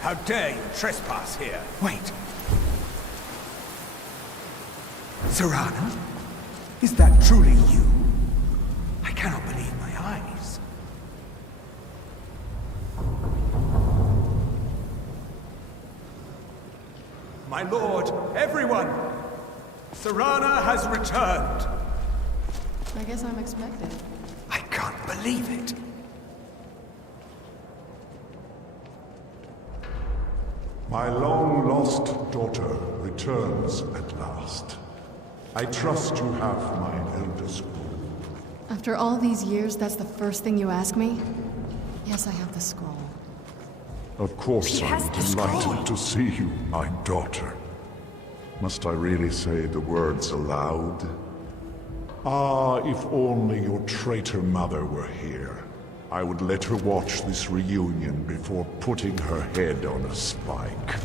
How dare you trespass here? Wait. Serana? Is that truly you? I cannot believe my eyes. My lord, everyone! Serana has returned! I guess I'm expected. I can't believe it. My long-lost daughter returns at last. I trust you have my elder scroll. After all these years, that's the first thing you ask me? Yes, I have the scroll. Of course I'm delighted to see you, my daughter. Must I really say the words aloud? Ah, if only your traitor mother were here. I would let her watch this reunion before putting her head on a spike.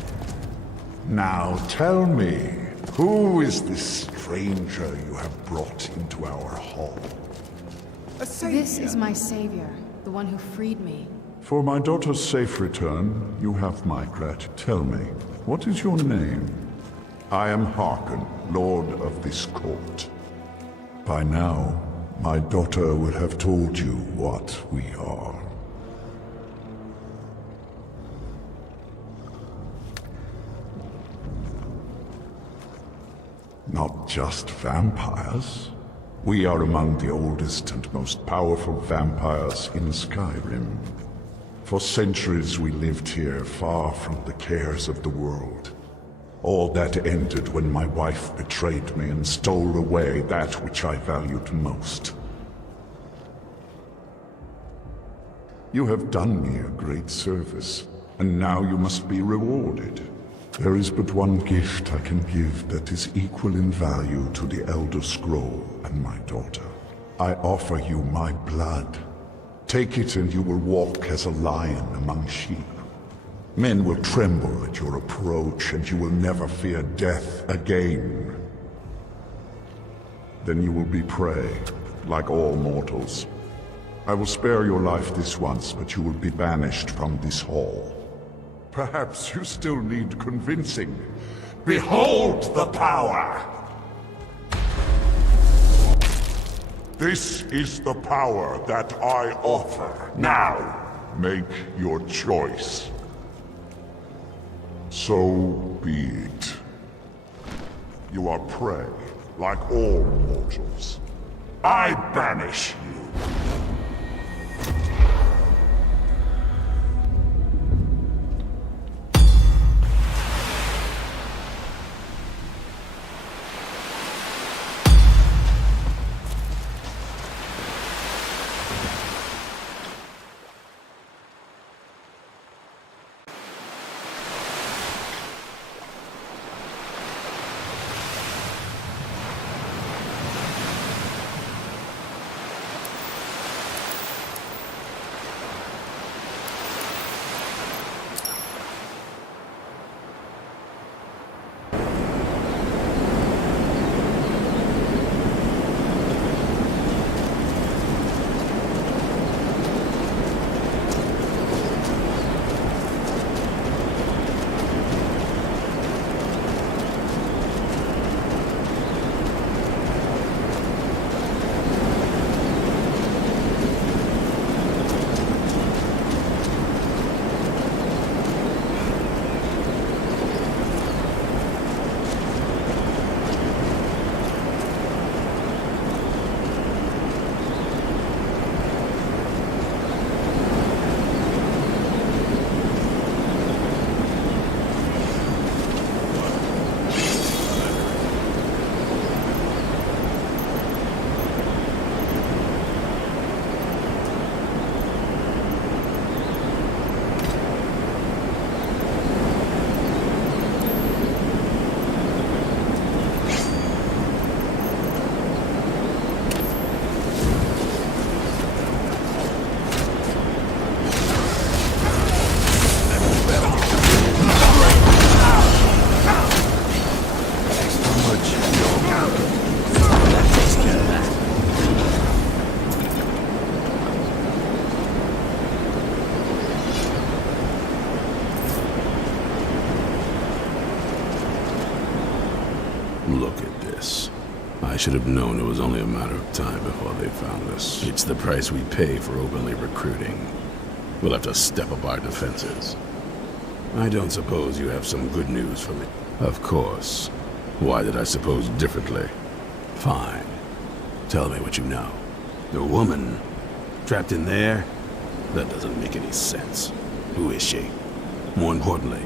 Now tell me, who is this stranger you have brought into our hall? A savior. This is my savior, the one who freed me. For my daughter's safe return, you have my gratitude. Tell me, what is your name? I am Harkon, Lord of this court. By now, my daughter would have told you what we are. Not just vampires. We are among the oldest and most powerful vampires in Skyrim. For centuries we lived here, far from the cares of the world. All that ended when my wife betrayed me and stole away that which I valued most. You have done me a great service, and now you must be rewarded. There is but one gift I can give that is equal in value to the Elder Scroll and my daughter. I offer you my blood. Take it and you will walk as a lion among sheep. Men will tremble at your approach and you will never fear death again. Then you will be prey, like all mortals. I will spare your life this once, but you will be banished from this hall. Perhaps you still need convincing. Behold the power! This is the power that I offer. Now, make your choice. So be it. You are prey, like all mortals. I banish you. I should have known it was only a matter of time before they found us. It's the price we pay for openly recruiting. We'll have to step up our defenses. I don't suppose you have some good news for me. Of course. Why did I suppose differently? Fine. Tell me what you know. The woman trapped in there? That doesn't make any sense. Who is she? More importantly,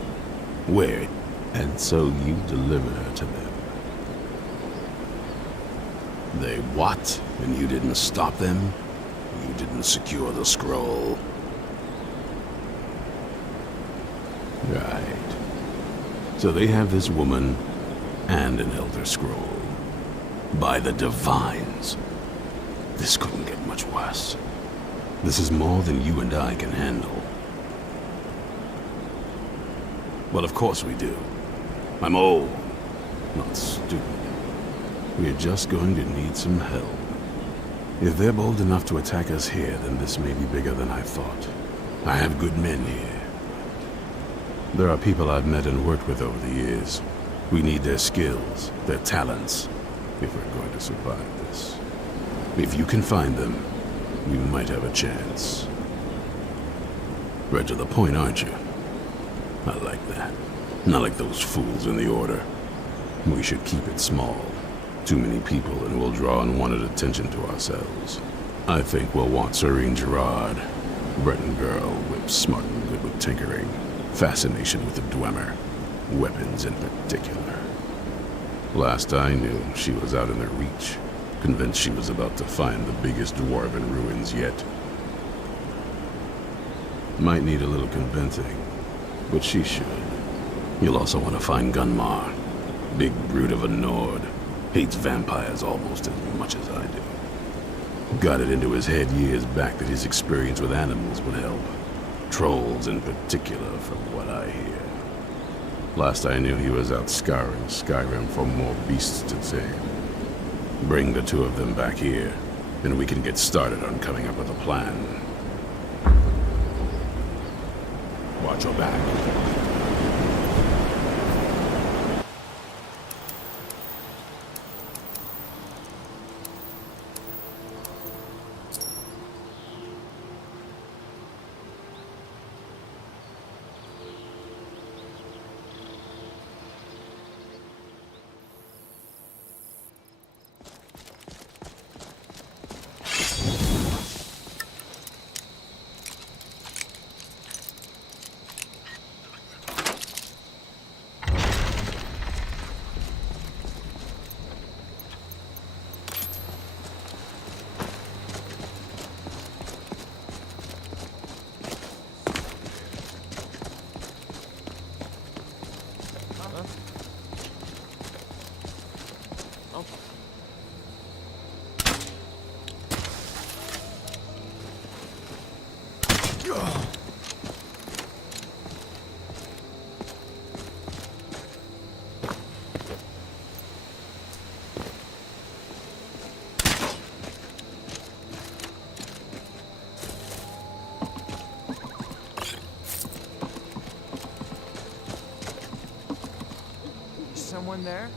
where? And so you delivered her to them. They what? And you didn't stop them? You didn't secure the scroll? Right. So they have this woman and an Elder Scroll. By the Divines. This couldn't get much worse. This is more than you and I can handle. Well, of course we do. I'm old, not stupid. We're just going to need some help. If they're bold enough to attack us here, then this may be bigger than I thought. I have good men here. There are people I've met and worked with over the years. We need their skills, their talents, if we're going to survive this. If you can find them, we might have a chance. Right to the point, aren't you? I like that. Not like those fools in the Order. We should keep it small. Too many people and we'll draw unwanted attention to ourselves. I think we'll want Serene Gerard. Breton girl, whip smart and good with tinkering. Fascination with the Dwemer. Weapons in particular. Last I knew, she was out in their reach. Convinced she was about to find the biggest dwarven ruins yet. Might need a little convincing, but she should. You'll also want to find Gunmar. Big brute of a Nord. Hates vampires almost as much as I do. Got it into his head years back that his experience with animals would help. Trolls in particular, from what I hear. Last I knew, he was out scouring Skyrim for more beasts to tame. Bring the two of them back here, and we can get started on coming up with a plan. Watch your back. Someone there?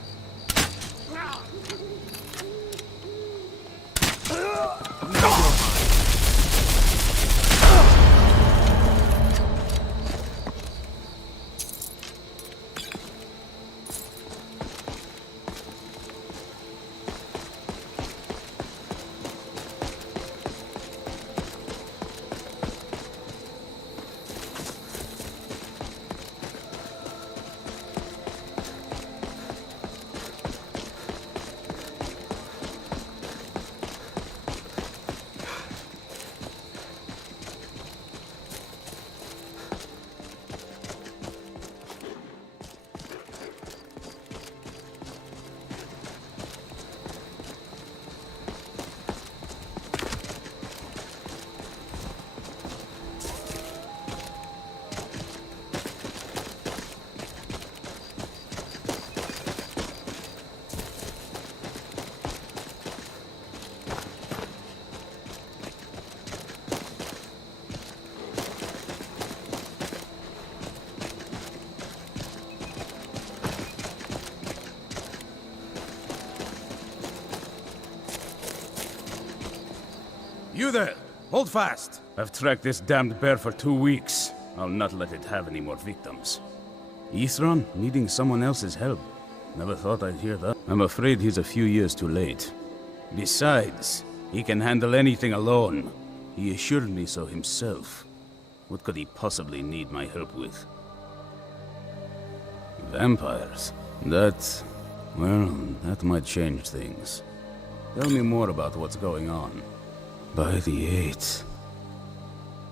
You there! Hold fast! I've tracked this damned bear for 2 weeks. I'll not let it have any more victims. Isran needing someone else's help. Never thought I'd hear that. I'm afraid he's a few years too late. Besides, he can handle anything alone. He assured me so himself. What could he possibly need my help with? Vampires? Well, that might change things. Tell me more about what's going on. By the 8th.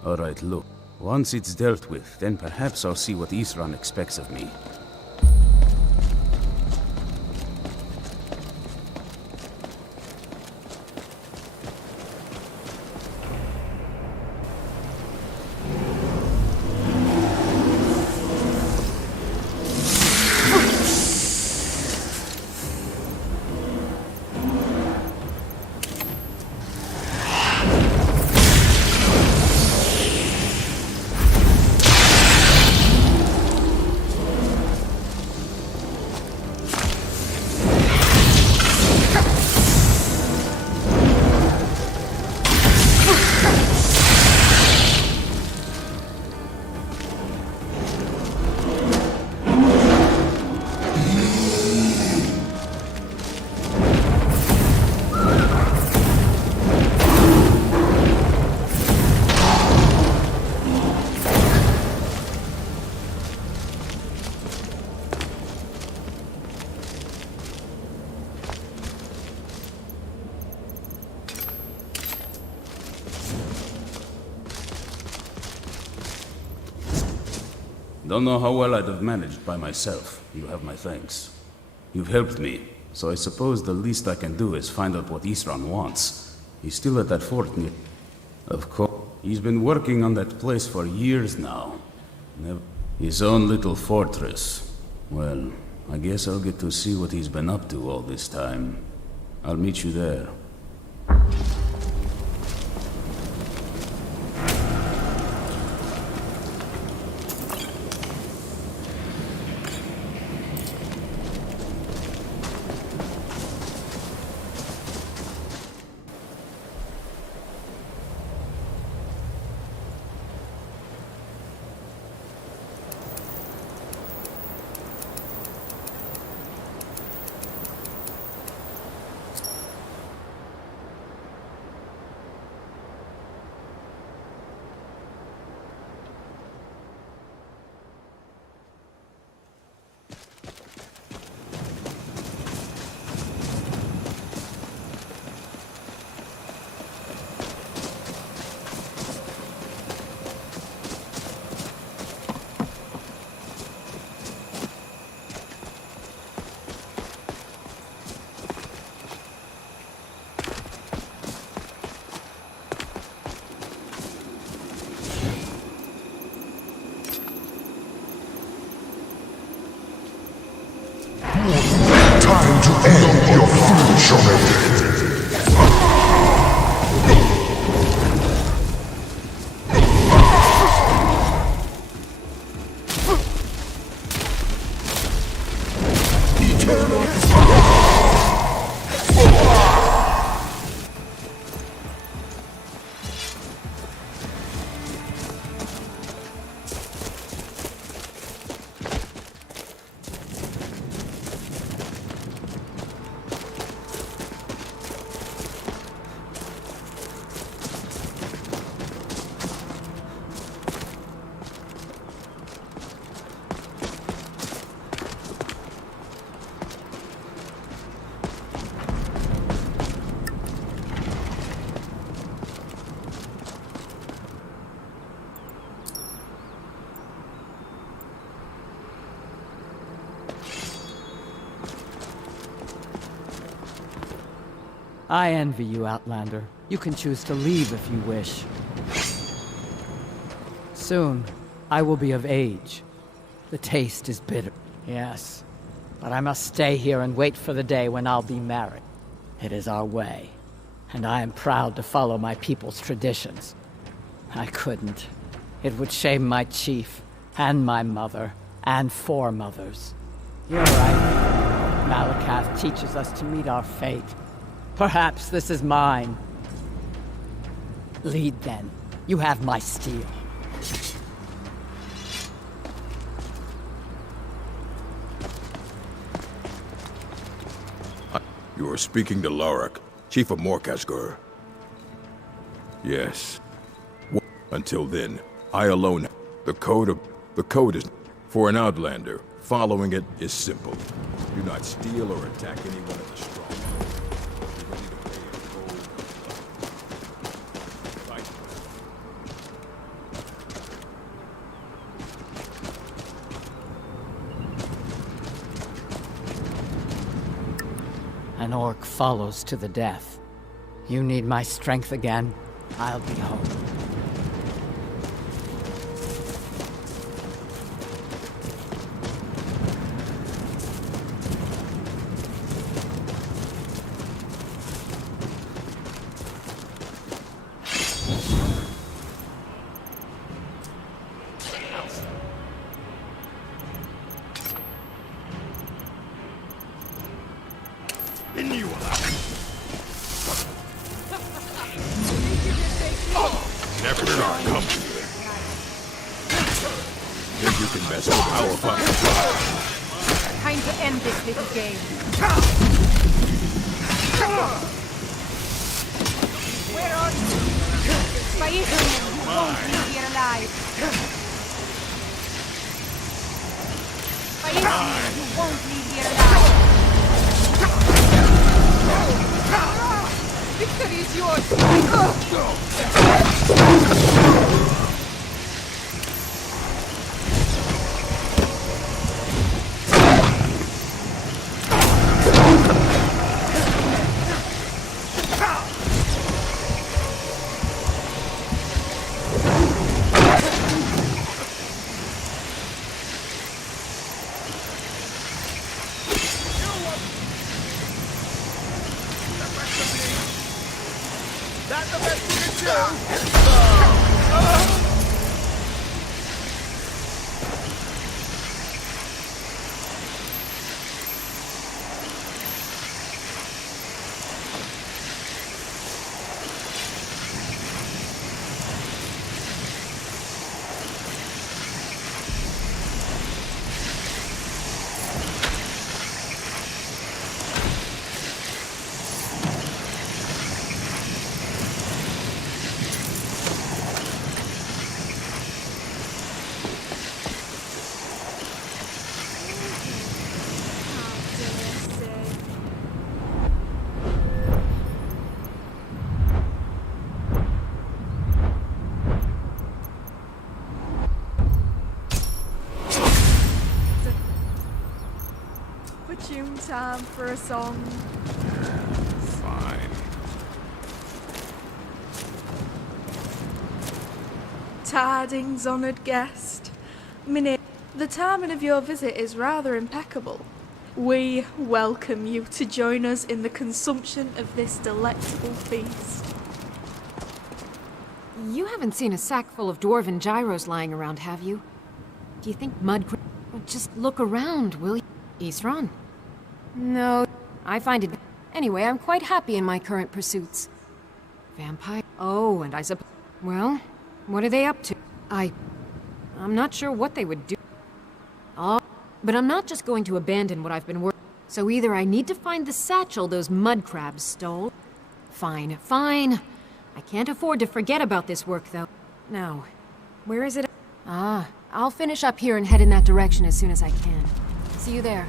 Alright, look. Once it's dealt with, then perhaps I'll see what Isran expects of me. Don't know how well I'd have managed by myself. You have my thanks. You've helped me, so I suppose the least I can do is find out what Isran wants. He's still at that fort near... Of course. He's been working on that place for years now. His own little fortress. Well, I guess I'll get to see what he's been up to all this time. I'll meet you there. Time to end your future. I envy you, Outlander. You can choose to leave if you wish. Soon, I will be of age. The taste is bitter, yes. But I must stay here and wait for the day when I'll be married. It is our way, and I am proud to follow my people's traditions. I couldn't. It would shame my chief, and my mother, and foremothers. You're right. Malakath teaches us to meet our fate. Perhaps this is mine. Lead then. You have my steel. You are speaking to Lorik, Chief of Morkasgur. Yes. Until then, I alone. The code is for an outlander. Following it is simple. Do not steal or attack anyone at the stronghold. Be ready to pay in gold. Fight. An orc follows to the death. You need my strength again, I'll be home. Never saw it coming. Think you can mess with our fucking Time to end this little game. Where are you? By Israel, you won't leave here alive. By Israel, you won't leave here alive. Victory is yours. That's the best you can do! Opportune time for a song. Fine. Tidings, honoured guest. Minnie, the timing of your visit is rather impeccable. We welcome you to join us in the consumption of this delectable feast. You haven't seen a sack full of dwarven gyros lying around, have you? Do you think Just look around, will you? Isran? No, I find it... Anyway, I'm quite happy in my current pursuits. Vampire... Oh, and I suppose... Well, what are they up to? I'm not sure what they would do. Oh, but I'm not just going to abandon what I've been working... So either I need to find the satchel those mud crabs stole... Fine, fine. I can't afford to forget about this work, though. Now, where is it? Ah, I'll finish up here and head in that direction as soon as I can. See you there.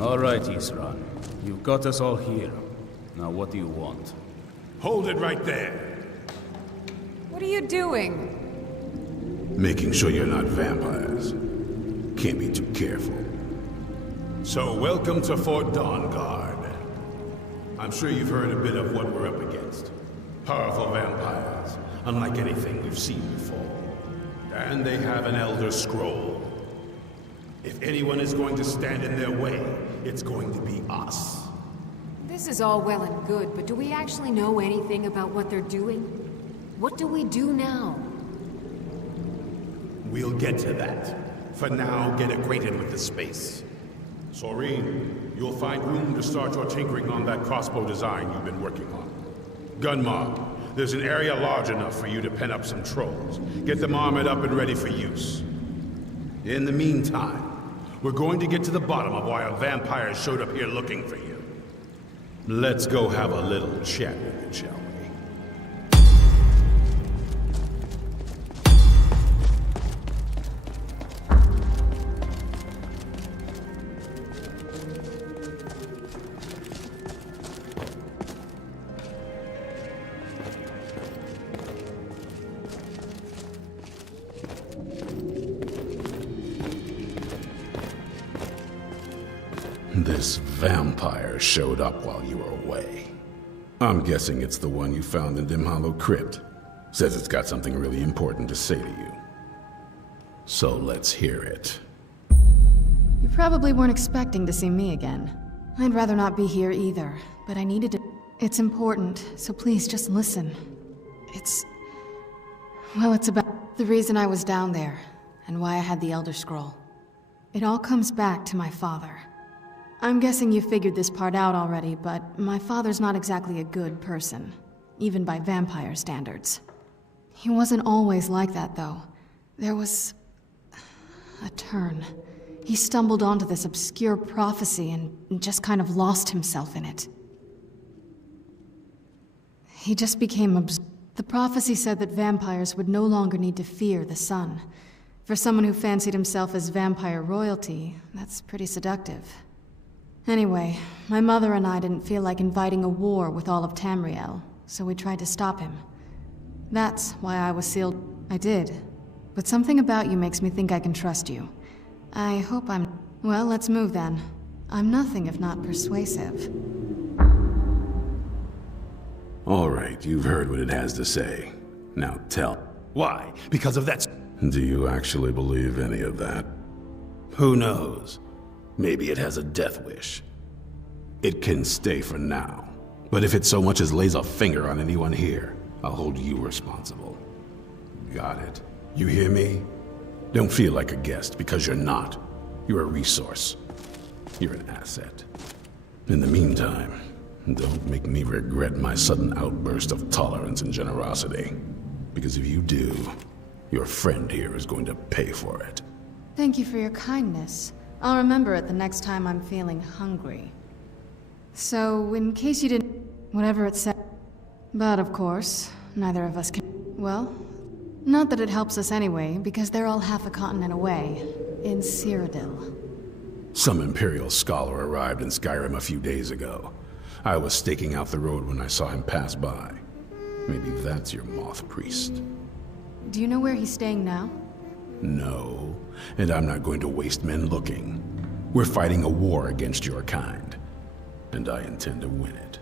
All right, Isran. You've got us all here. Now what do you want? Hold it right there. What are you doing? Making sure you're not vampires. Can't be too careful. So, welcome to Fort Dawnguard. I'm sure you've heard a bit of what we're up against. Powerful vampires, unlike anything we've seen before. And they have an Elder Scroll. If anyone is going to stand in their way, it's going to be us. This is all well and good, but do we actually know anything about what they're doing? What do we do now? We'll get to that. For now, get acquainted with the space. Soreen, you'll find room to start your tinkering on that crossbow design you've been working on. Gunmar, there's an area large enough for you to pen up some trolls. Get them armored up and ready for use. In the meantime, we're going to get to the bottom of why our vampires showed up here looking for you. Let's go have a little chat with it, shall we? This vampire showed up while you were away. I'm guessing it's the one you found in Dim Hollow Crypt. Says it's got something really important to say to you. So let's hear it. You probably weren't expecting to see me again. I'd rather not be here either, but I needed to... It's important, so please just listen. Well, it's about the reason I was down there, and why I had the Elder Scroll. It all comes back to my father. I'm guessing you figured this part out already, but my father's not exactly a good person, even by vampire standards. He wasn't always like that, though. There was... a turn. He stumbled onto this obscure prophecy and just kind of lost himself in it. He just became The prophecy said that vampires would no longer need to fear the sun. For someone who fancied himself as vampire royalty, that's pretty seductive. Anyway, my mother and I didn't feel like inviting a war with all of Tamriel, so we tried to stop him. That's why I was sealed. I did. But something about you makes me think I can trust you. I hope I'm... Well, let's move then. I'm nothing if not persuasive. All right, you've heard what it has to say. Now tell. Why? Because of that... Do you actually believe any of that? Who knows? Maybe it has a death wish. It can stay for now. But if it so much as lays a finger on anyone here, I'll hold you responsible. Got it? You hear me? Don't feel like a guest, because you're not. You're a resource. You're an asset. In the meantime, don't make me regret my sudden outburst of tolerance and generosity. Because if you do, your friend here is going to pay for it. Thank you for your kindness. I'll remember it the next time I'm feeling hungry. So, in case you didn't... Whatever it said... But of course, neither of us can... Well, not that it helps us anyway, because they're all half a continent away. In Cyrodiil. Some Imperial scholar arrived in Skyrim a few days ago. I was staking out the road when I saw him pass by. Maybe that's your moth priest. Do you know where he's staying now? No, and I'm not going to waste men looking. We're fighting a war against your kind, and I intend to win it.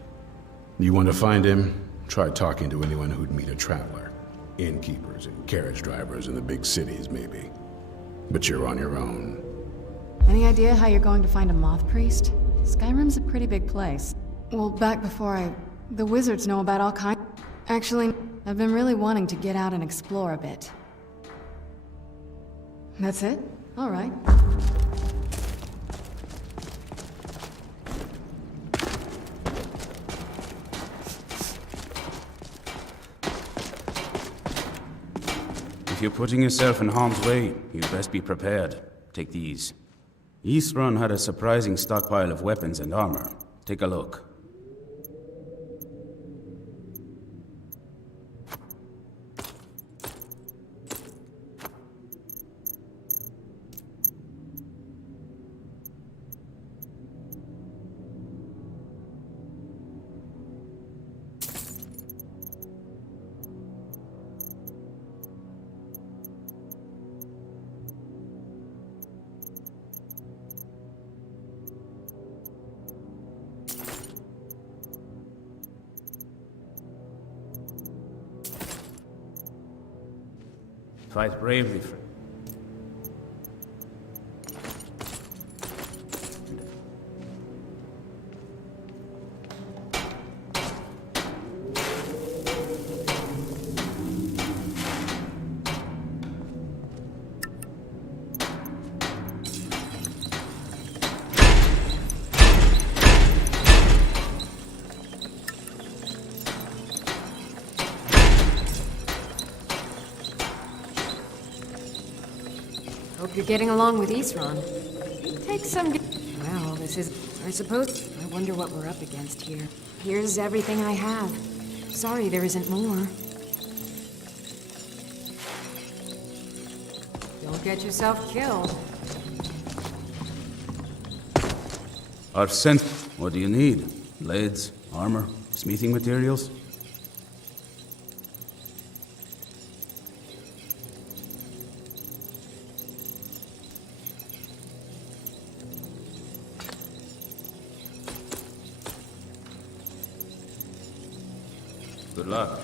You want to find him? Try talking to anyone who'd meet a traveler. Innkeepers and carriage drivers in the big cities, maybe. But you're on your own. Any idea how you're going to find a moth priest? Skyrim's a pretty big place. Well, back before the wizards know about all kinds... Actually, I've been really wanting to get out and explore a bit. That's it? All right. If you're putting yourself in harm's way, you'd best be prepared. Take these. Isran had a surprising stockpile of weapons and armor. Take a look. fight bravely for... Hope you're getting along with Isran. Take some... Well, this is... I suppose... I wonder what we're up against here. Here's everything I have. Sorry there isn't more. Don't get yourself killed. Our scent... What do you need? Blades? Armor? Smithing materials? Good luck.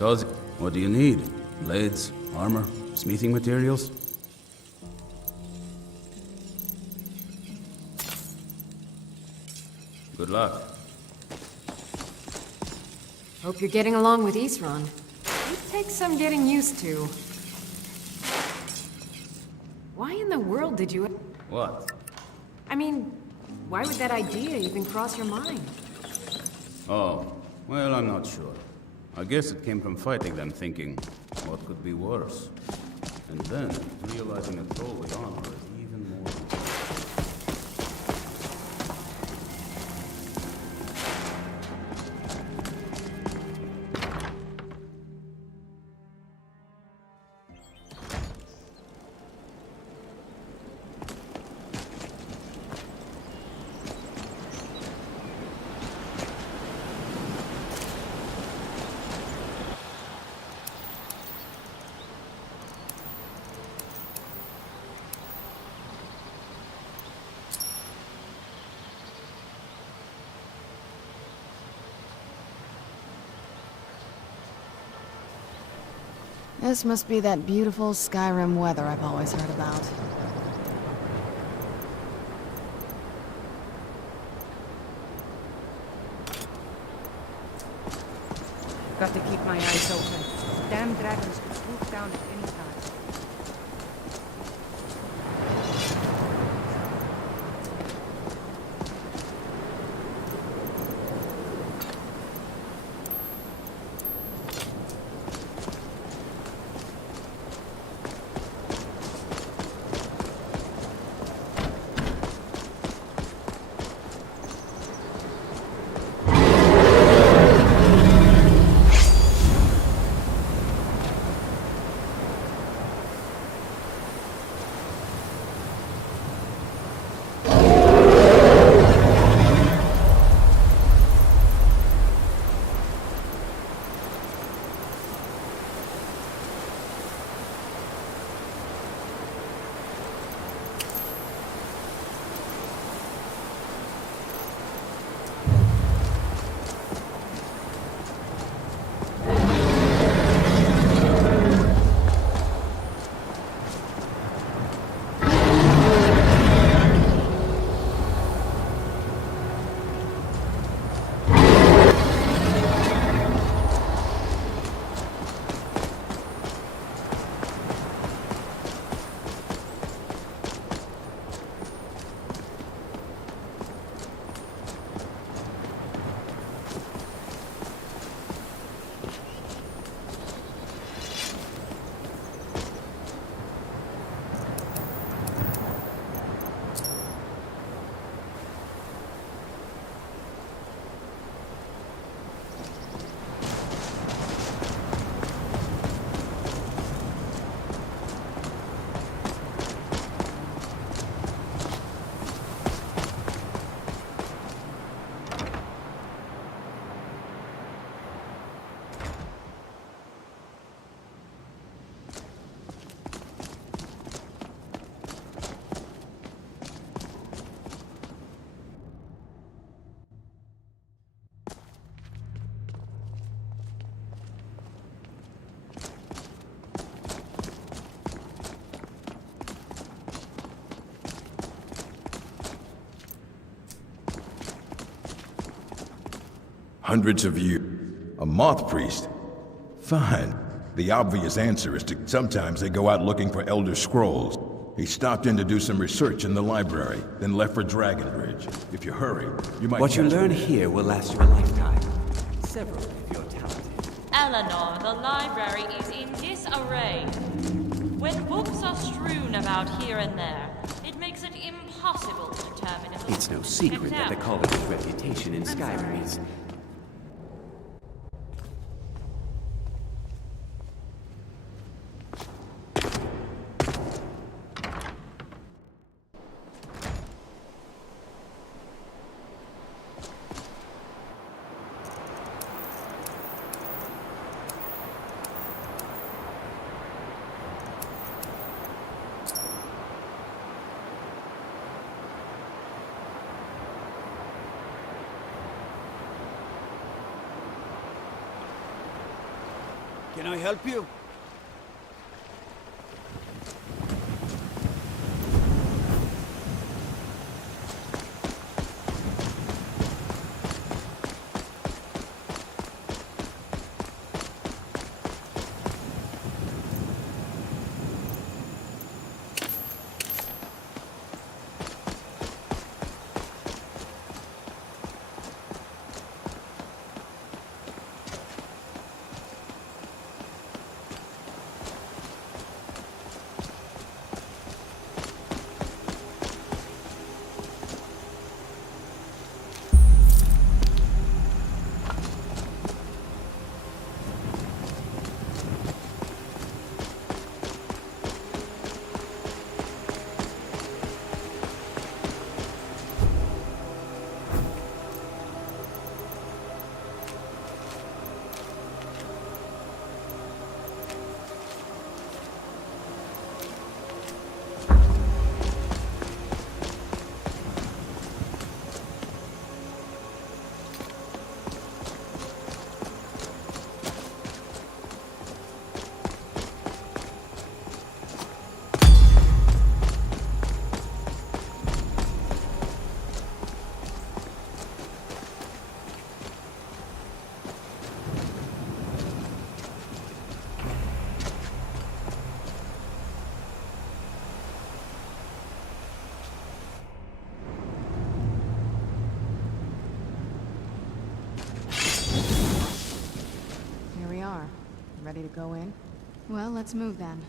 Cause, what do you need? Blades, armor, smithing materials? Good luck. Hope you're getting along with Isran. It takes some getting used to. Why in the world did you... What? I mean, why would that idea even cross your mind? Oh, well, I'm not sure. I guess it came from fighting them thinking, what could be worse? And then, realizing a troll with armor is even more... This must be that beautiful Skyrim weather I've always heard about. Got to keep my eyes open. Damn dragons could swoop down at any time. Hundreds of years. A moth priest? Fine. The obvious answer is to sometimes they go out looking for Elder Scrolls. He stopped in to do some research in the library, then left for Dragonbridge. If you hurry, you might... What you learn here will last you a lifetime. Several if you're talented. Eleanor, the library is in disarray. When books are strewn about here and there, it makes it impossible to determine if... It's no secret that the college's reputation in Skyrim is... Can I help you? Ready to go in? Well, let's move then.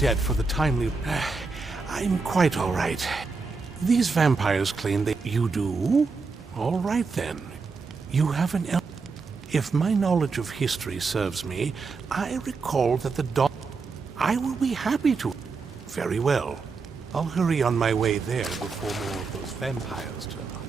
Dead for the timely... I'm quite all right. These vampires claim that you do? All right, then. You have an... If my knowledge of history serves me, I recall that the dog... I will be happy to... Very well. I'll hurry on my way there before more of those vampires turn up.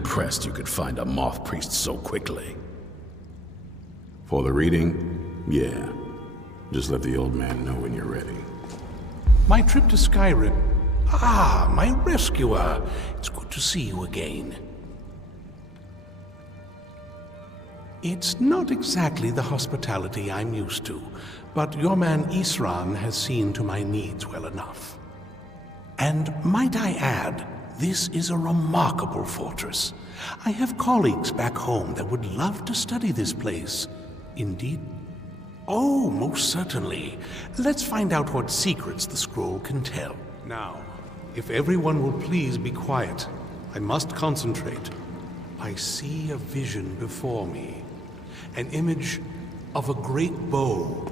impressed you could find a moth priest so quickly. For the reading, yeah. Just let the old man know when you're ready. My trip to Skyrim. Ah, my rescuer. It's good to see you again. It's not exactly the hospitality I'm used to, but your man Isran has seen to my needs well enough. And might I add, this is a remarkable fortress. I have colleagues back home that would love to study this place. Indeed. Oh, most certainly. Let's find out what secrets the scroll can tell. Now, if everyone will please be quiet, I must concentrate. I see a vision before me. An image of a great bow.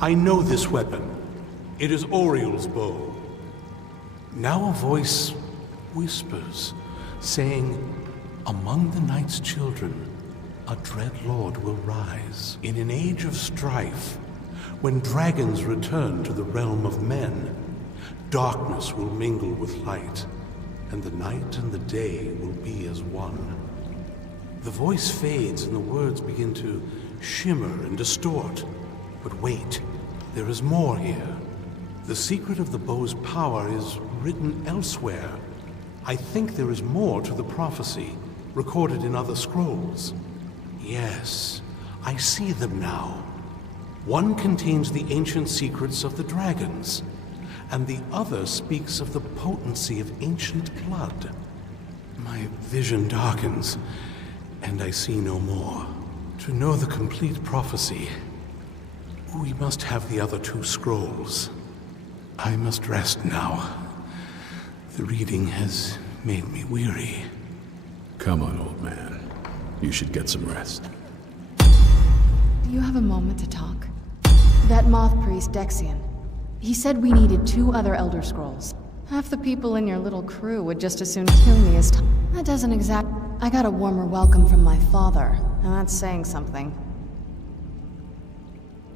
I know this weapon. It is Oriel's bow. Now a voice whispers, saying, "Among the night's children, a dread lord will rise. In an age of strife, when dragons return to the realm of men, darkness will mingle with light, and the night and the day will be as one." The voice fades and the words begin to shimmer and distort. But wait, there is more here. The secret of the bow's power is written elsewhere. I think there is more to the prophecy, recorded in other scrolls. Yes, I see them now. One contains the ancient secrets of the dragons, and the other speaks of the potency of ancient blood. My vision darkens, and I see no more. To know the complete prophecy, we must have the other two scrolls. I must rest now. The reading has made me weary. Come on, old man. You should get some rest. Do you have a moment to talk? That moth priest, Dexian. He said we needed 2 other Elder Scrolls. Half the people in your little crew would just as soon kill me as That doesn't I got a warmer welcome from my father, and that's saying something.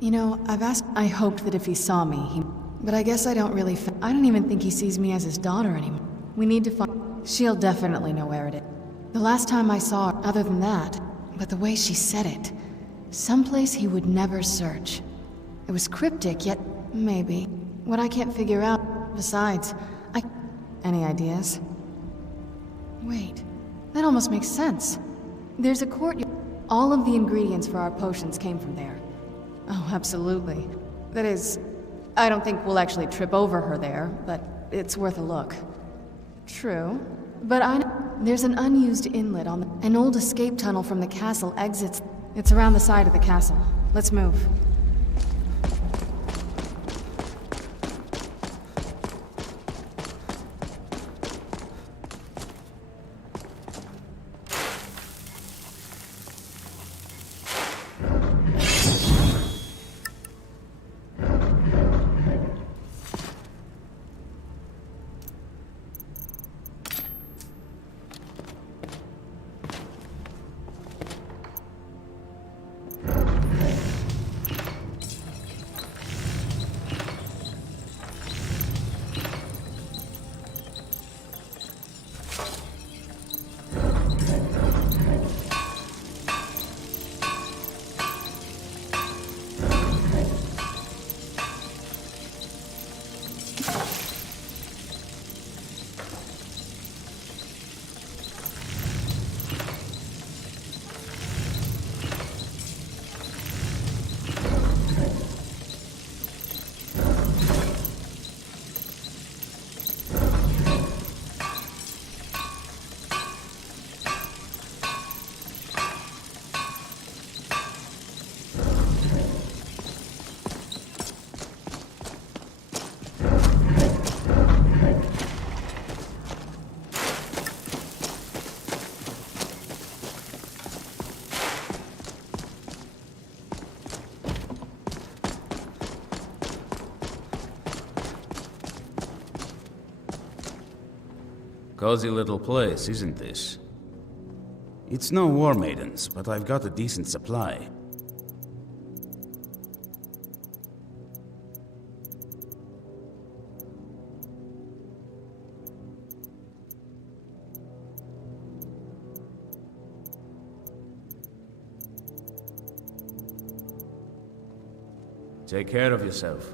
You know, I hoped that if he saw me, But I guess I don't really I don't even think he sees me as his daughter anymore. We need to find... She'll definitely know where it is. The last time I saw her, other than that, but the way she said it, someplace he would never search. It was cryptic, yet maybe. What I can't figure out, besides, Any ideas? Wait, that almost makes sense. There's a courtyard. All of the ingredients for our potions came from there. Oh, absolutely. That is, I don't think we'll actually trip over her there, but it's worth a look. True. But there's an unused inlet on an old escape tunnel from the castle exits. It's around the side of the castle. Let's move. Cozy little place, isn't this? It's no War Maidens, but I've got a decent supply. Take care of yourself.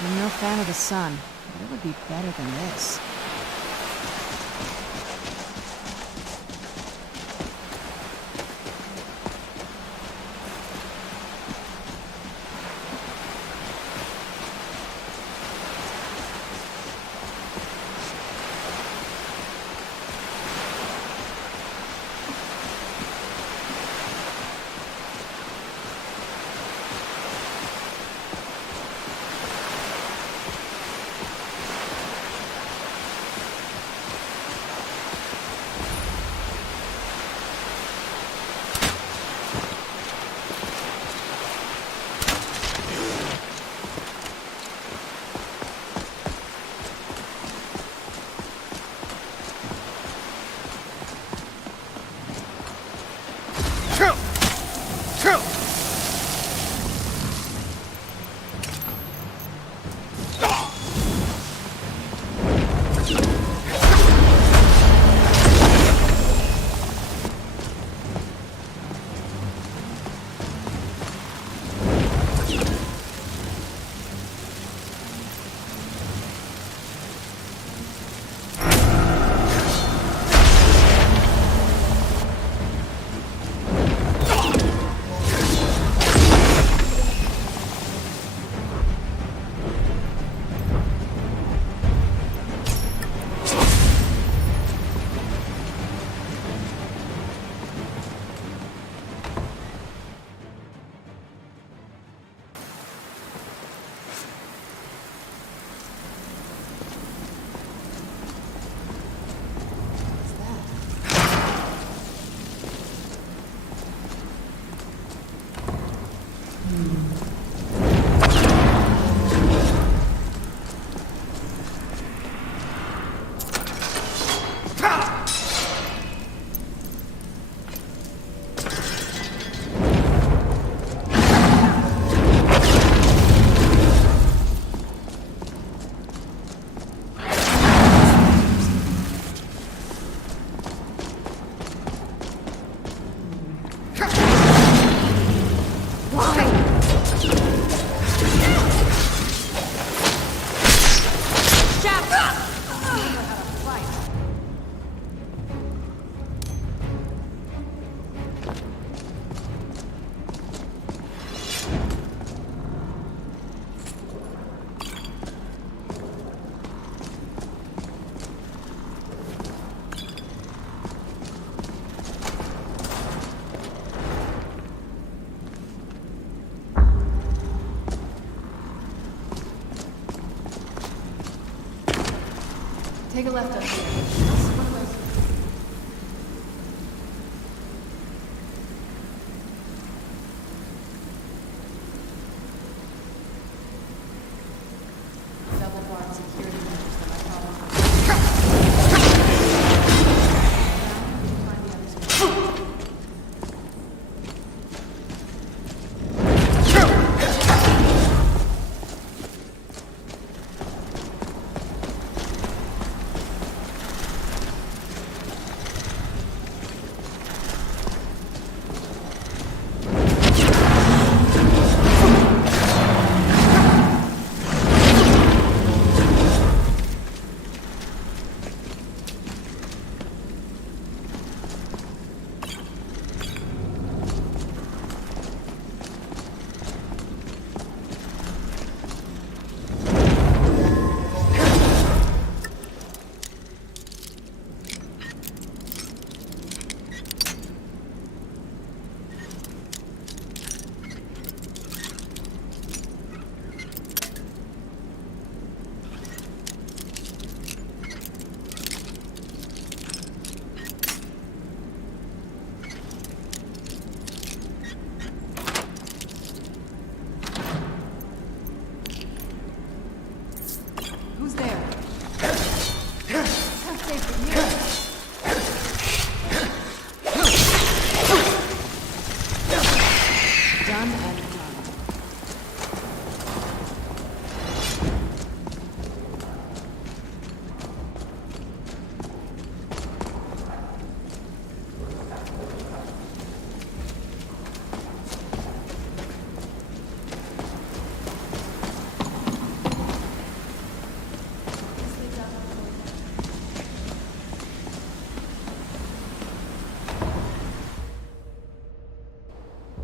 I'm no fan of the sun, but it would be better than this. Take a left up here. One of those. Double barred security measures that I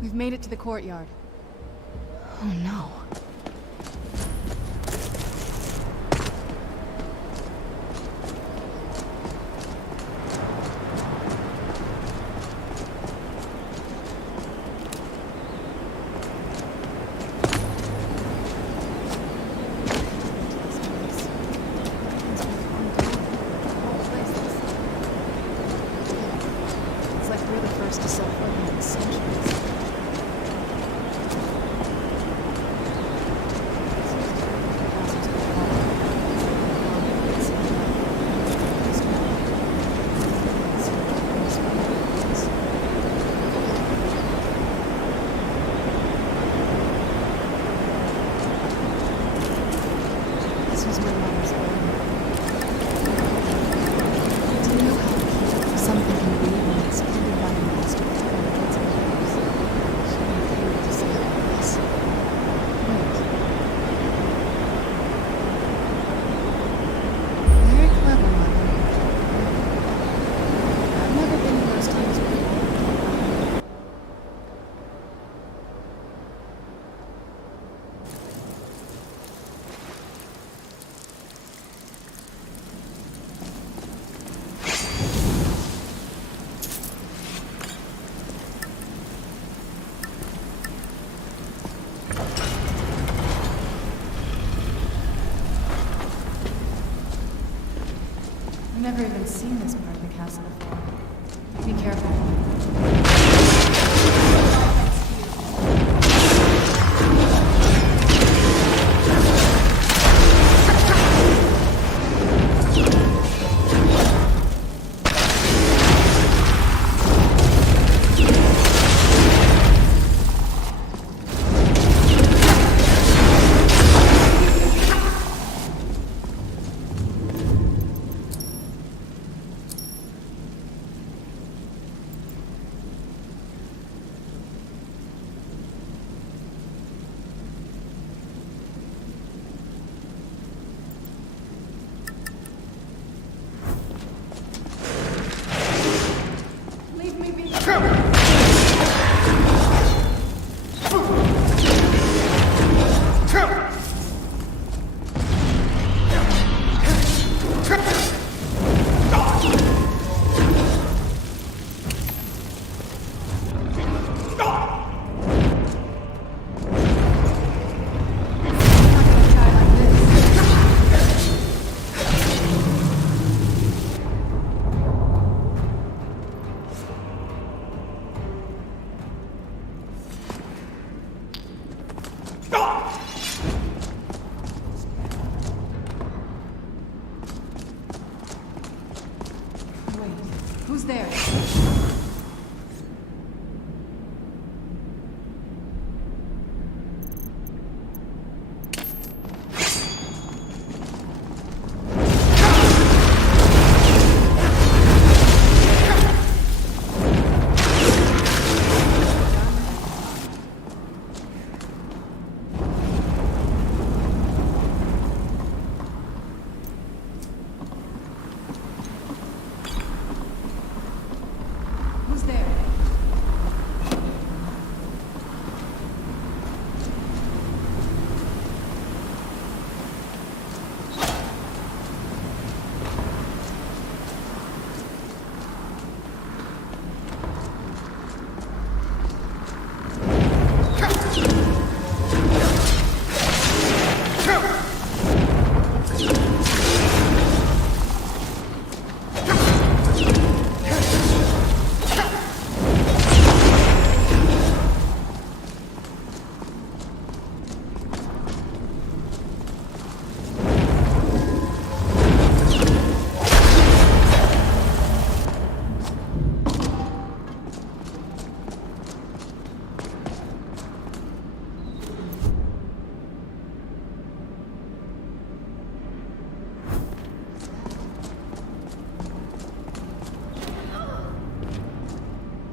We've made it to the courtyard. Oh no. It's like we're the first to set foot in centuries. This was my mother's garden. Do you know how beautiful something can be when it's tended by a master with kids and dogs? She didn't pay me to say it like this. Wait. Very clever, Mother. I've never been in those times before. I've never even seen this part of the castle before. Be careful. Leave me be. Wait, who's there? Who's there?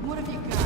What have you got?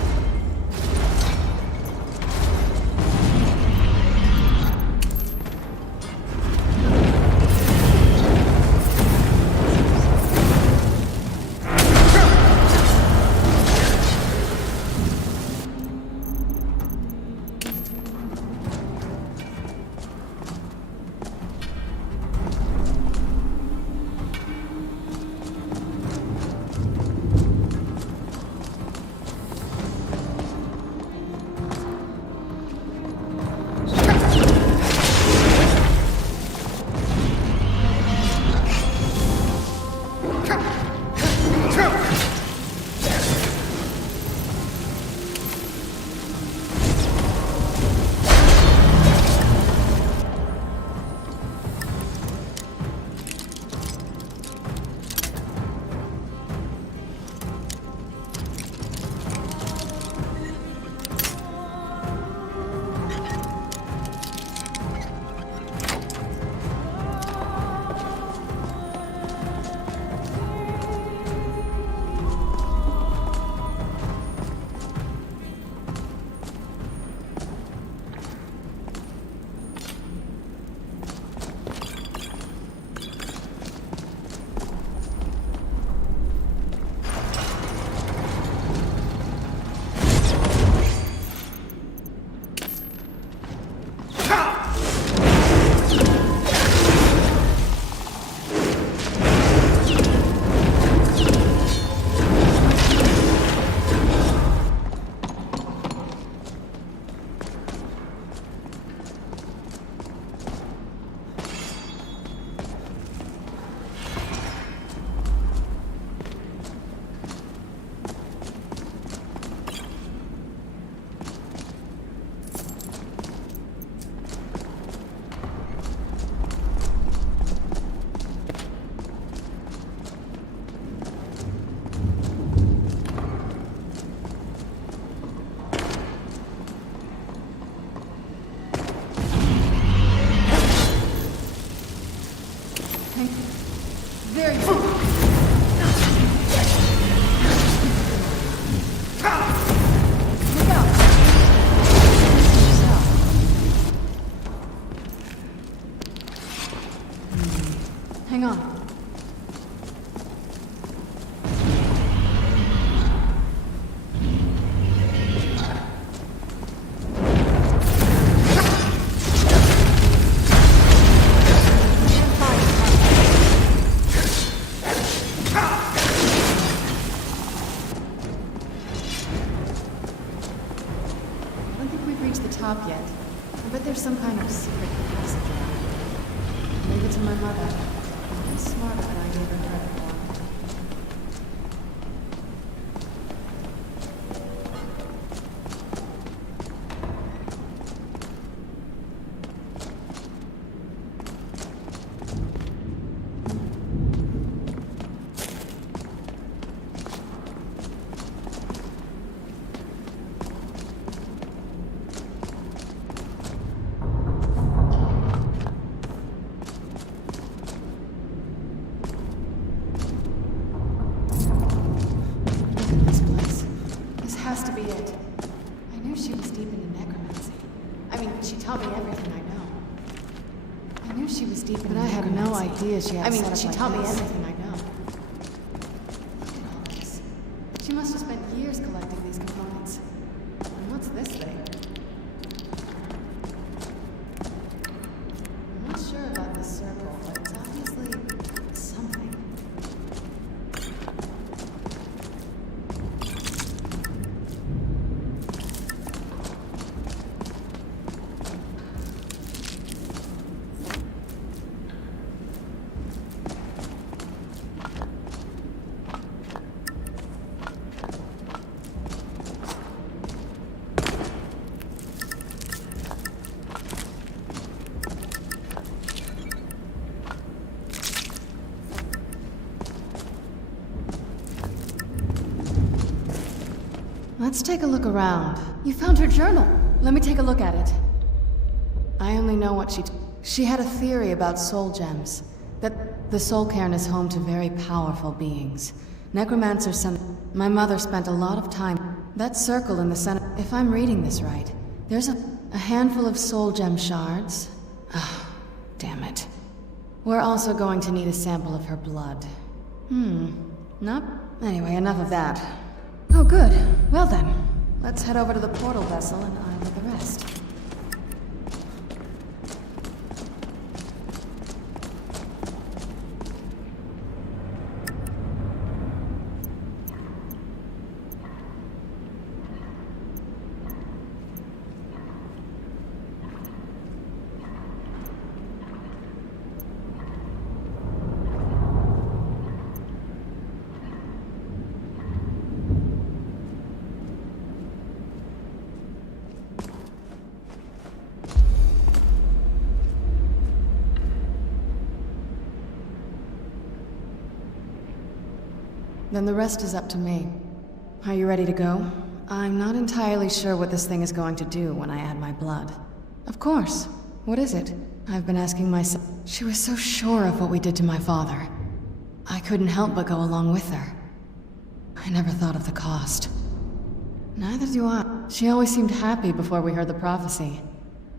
Hang on. Top yet. I bet there's some kind of secret passage around. Leave it to my mother. She's smarter than I gave her credit for. She taught me everything I know. Look at all this. She must have spent years collecting these components. And what's this thing? I'm not sure about this circle, but it's obviously something. Let's take a look around. You found her journal. Let me take a look at it. I only know what she had a theory about soul gems. That the soul cairn is home to very powerful beings. Necromancers My mother spent a lot of time. That circle in the center... If I'm reading this right, there's a handful of soul gem shards. Ah, damn it. We're also going to need a sample of her blood. Nope. Anyway, enough of that. Oh, good. Well then, let's head over to the portal vessel and I'll do the rest. Then the rest is up to me. Are you ready to go? I'm not entirely sure what this thing is going to do when I add my blood. Of course. What is it? I've been asking myself. She was so sure of what we did to my father. I couldn't help but go along with her. I never thought of the cost. Neither do I. She always seemed happy before we heard the prophecy.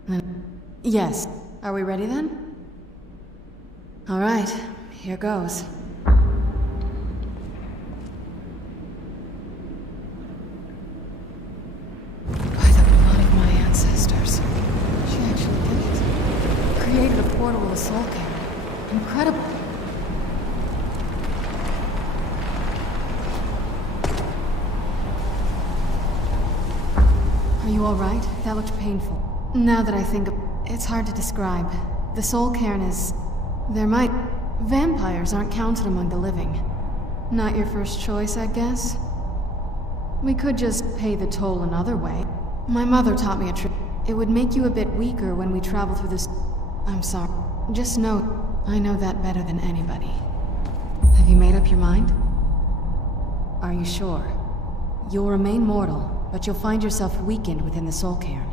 Then... Yes. Are we ready then? All right. Here goes. She actually did it. Created a portal with a soul cairn. Incredible. Are you alright? That looked painful. Now that I think of it's hard to describe. The soul cairn is... Vampires aren't counted among the living. Not your first choice, I guess? We could just pay the toll another way. My mother taught me a trick. It would make you a bit weaker when we travel through this... I'm sorry. Just know, I know that better than anybody. Have you made up your mind? Are you sure? You'll remain mortal, but you'll find yourself weakened within the soul cairn.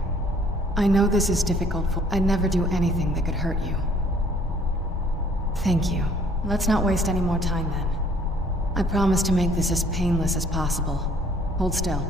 I know this is difficult for... I'd never do anything that could hurt you. Thank you. Let's not waste any more time then. I promise to make this as painless as possible. Hold still.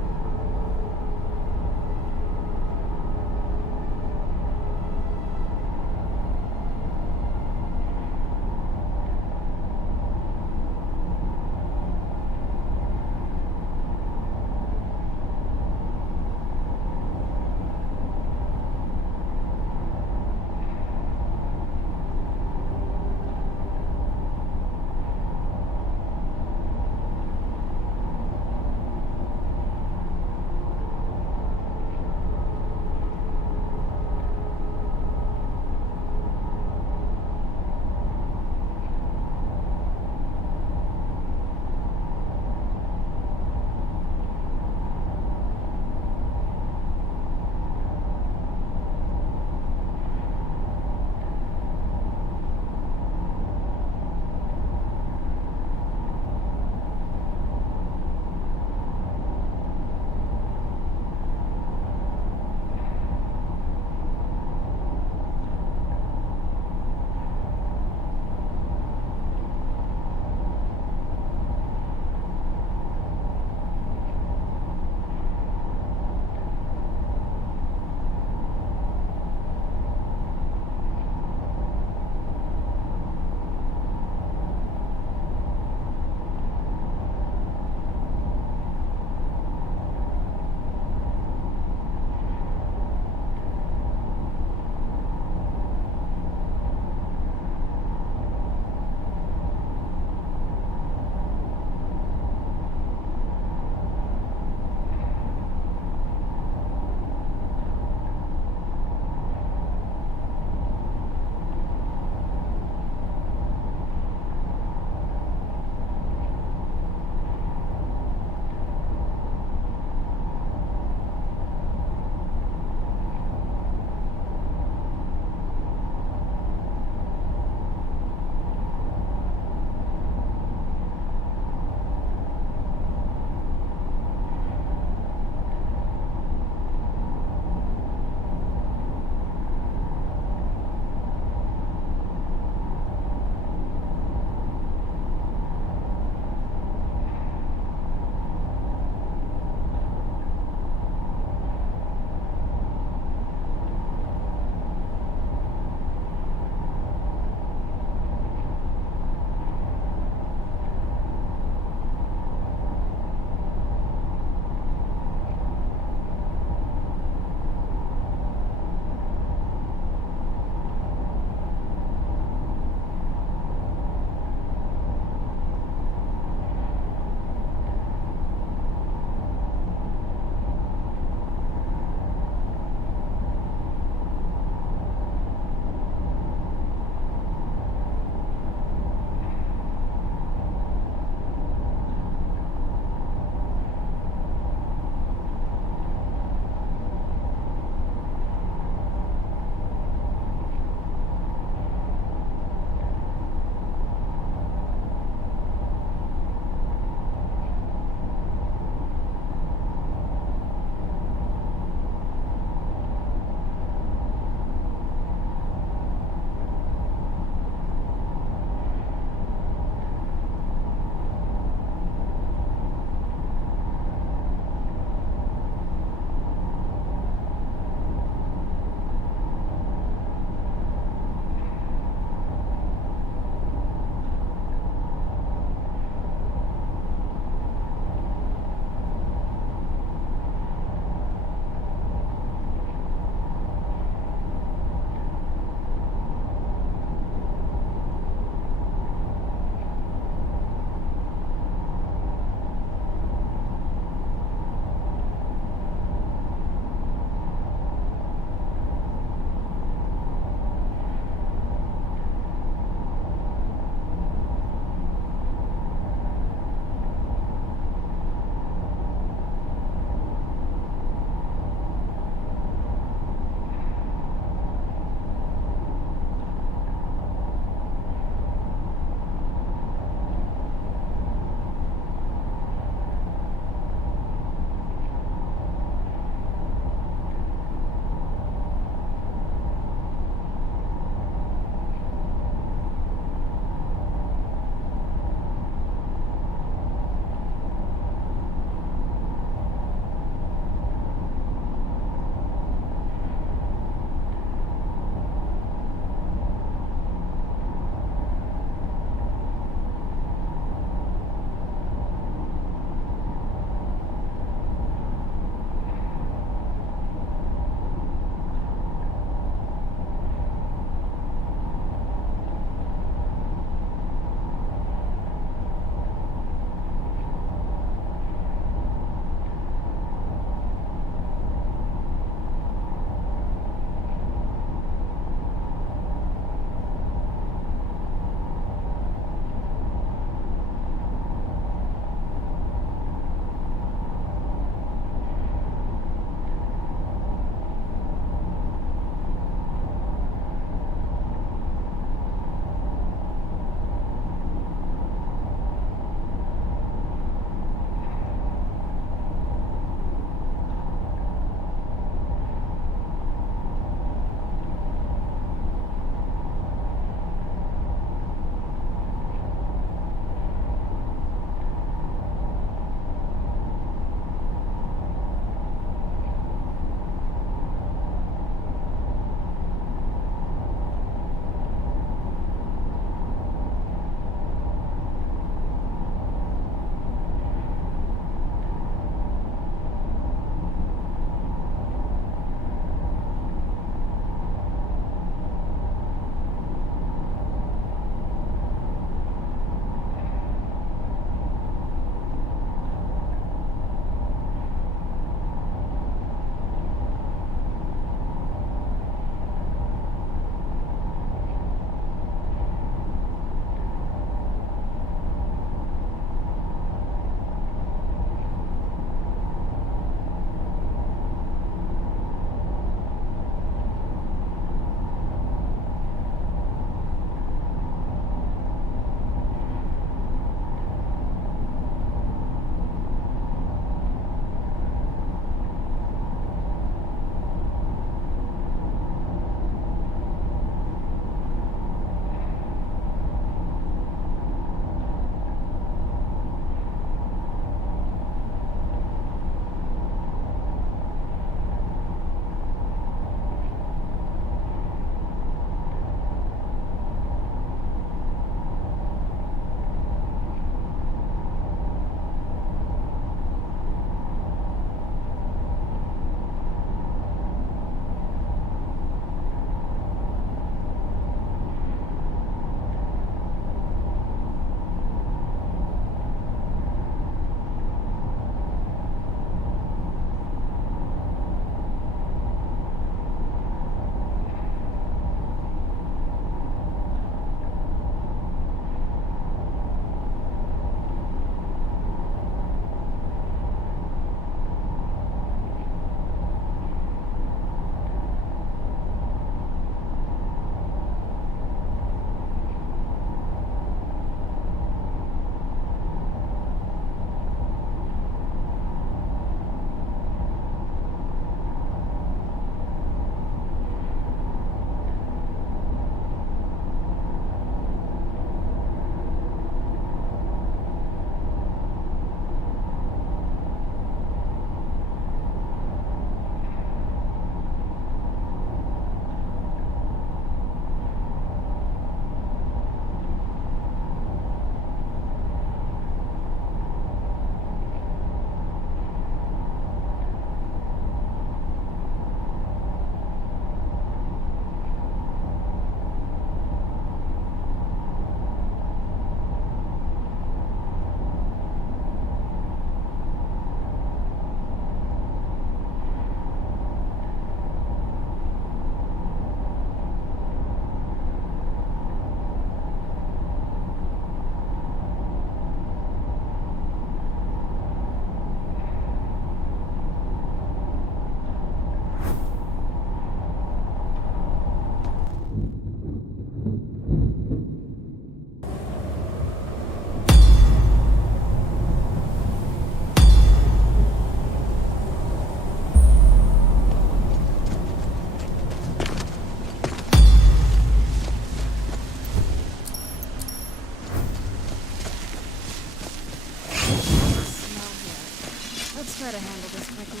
Let's try to handle this quickly.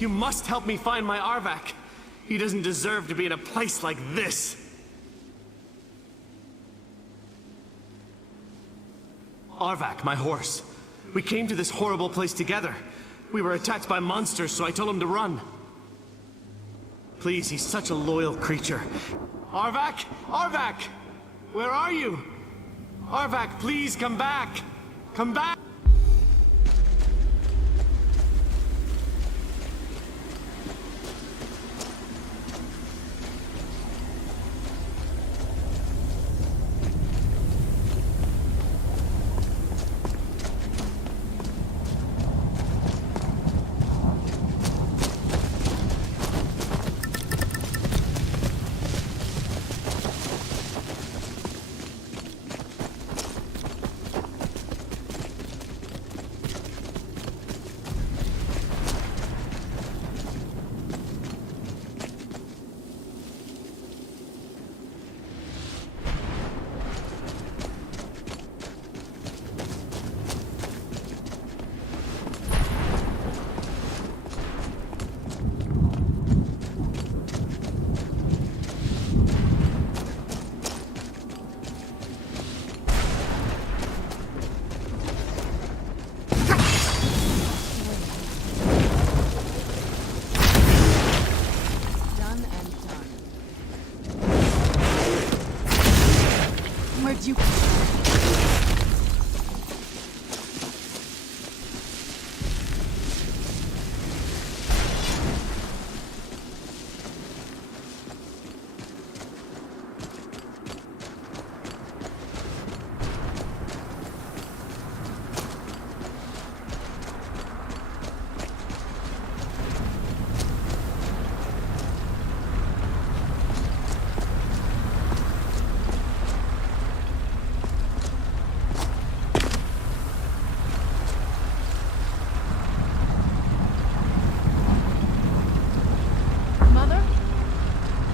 You must help me find my Arvak. He doesn't deserve to be in a place like this. Arvak, my horse. We came to this horrible place together. We were attacked by monsters, so I told him to run. Please, he's such a loyal creature. Arvak! Arvak! Where are you? Arvak, please come back! Come back!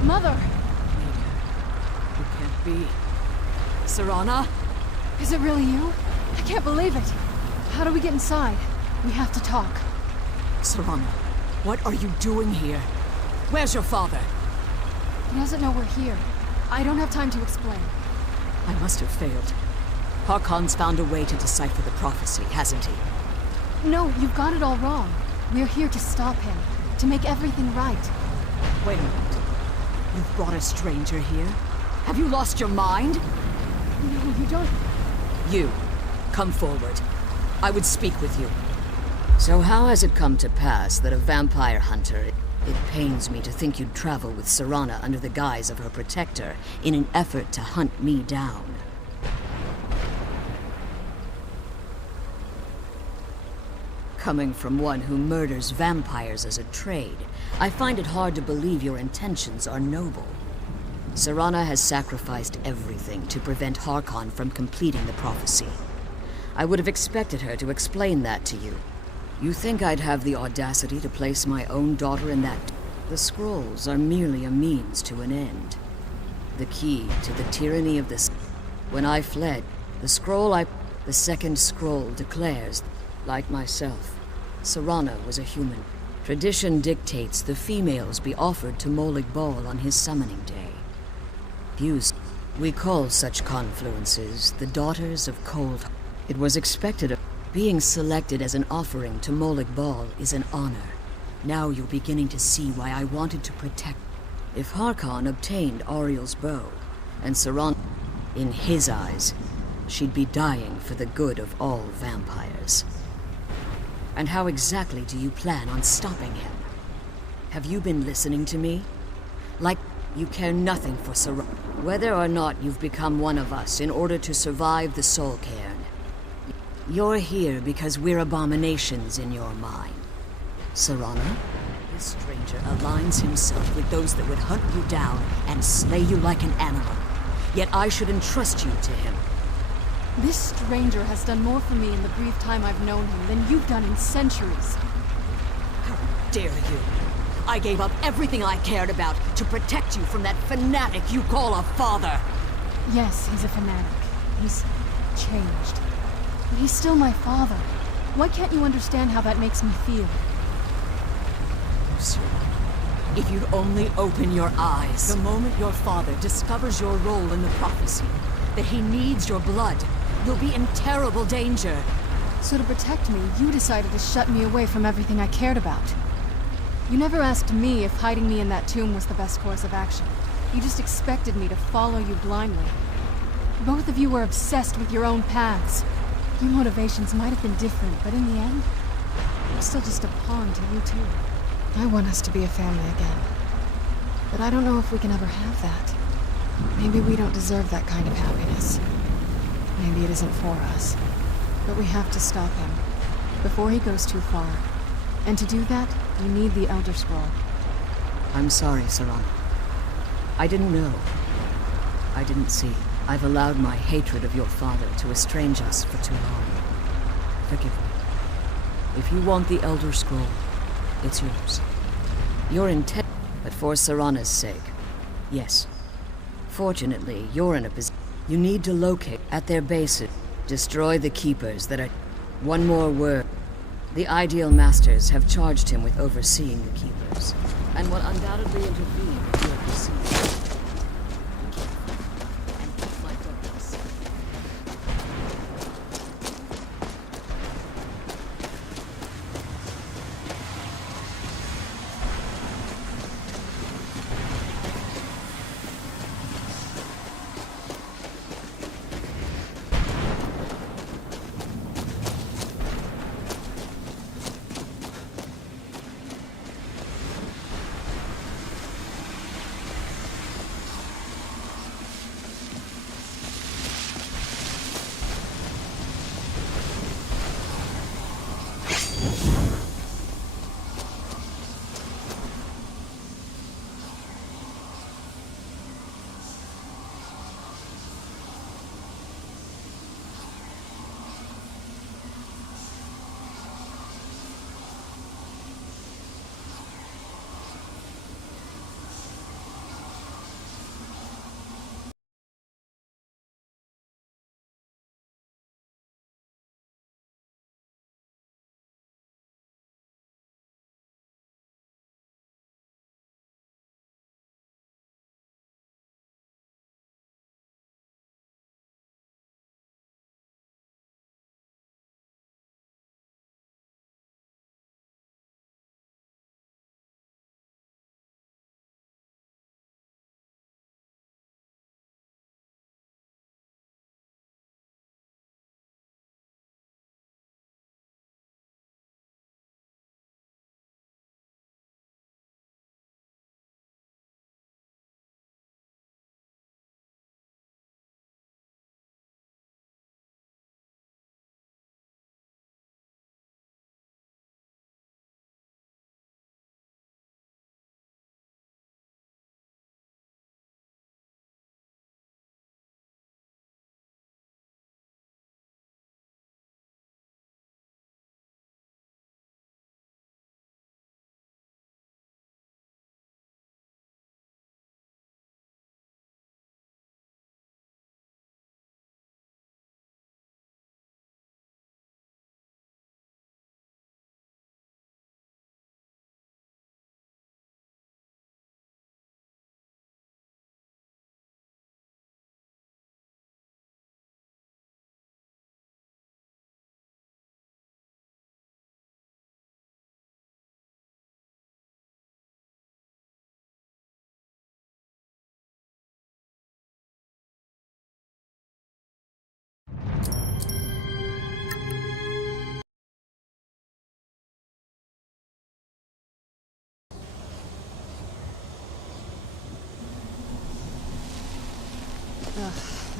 Mother! You can't be. Serana? Is it really you? I can't believe it. How do we get inside? We have to talk. Serana, what are you doing here? Where's your father? He doesn't know we're here. I don't have time to explain. I must have failed. Harkon's found a way to decipher the prophecy, hasn't he? No, you've got it all wrong. We're here to stop him, to make everything right. Wait a minute. You've brought a stranger here? Have you lost your mind? No, you don't... You, come forward. I would speak with you. So how has it come to pass that a vampire hunter... It pains me to think you'd travel with Serana under the guise of her protector in an effort to hunt me down. Coming from one who murders vampires as a trade, I find it hard to believe your intentions are noble. Serana has sacrificed everything to prevent Harkon from completing the prophecy. I would have expected her to explain that to you. You think I'd have the audacity to place my own daughter in that... The scrolls are merely a means to an end. The key to the tyranny of this... When I fled, the second scroll declares, like myself, Serana was a human. Tradition dictates the females be offered to Molig Bal on his summoning day. We call such confluences the Daughters of Cold. It was expected of... Being selected as an offering to Molig Bal is an honor. Now you're beginning to see why I wanted to protect... If Harkon obtained Ariel's bow, and Serana... In his eyes, she'd be dying for the good of all vampires. And how exactly do you plan on stopping him? Have you been listening to me? Like You care nothing for Serana. Whether or not you've become one of us in order to survive the Soul Cairn, you're here because we're abominations in your mind. Serana, this stranger aligns himself with those that would hunt you down and slay you like an animal. Yet I should entrust you to him. This stranger has done more for me in the brief time I've known him than you've done in centuries. How dare you! I gave up everything I cared about to protect you from that fanatic you call a father! Yes, he's a fanatic. He's changed. But he's still my father. Why can't you understand how that makes me feel? If you'd only open your eyes. The moment your father discovers your role in the prophecy, that he needs your blood, you'll be in terrible danger. So to protect me, you decided to shut me away from everything I cared about. You never asked me if hiding me in that tomb was the best course of action. You just expected me to follow you blindly. Both of you were obsessed with your own paths. Your motivations might have been different, but in the end, I'm still just a pawn to you two. I want us to be a family again. But I don't know if we can ever have that. Maybe we don't deserve that kind of happiness. Maybe it isn't for us. But we have to stop him, before he goes too far. And to do that, we need the Elder Scroll. I'm sorry, Serana. I didn't know. I didn't see. I've allowed my hatred of your father to estrange us for too long. Forgive me. If you want the Elder Scroll, it's yours. You're intent, but for Serana's sake, yes. Fortunately, you're in a position. You need to locate at their bases. Destroy the Keepers that are... One more word. The Ideal Masters have charged him with overseeing the Keepers, and will undoubtedly intervene if you're deceived. And keep my focus.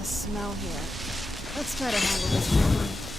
The smell here. Let's try to handle this quickly.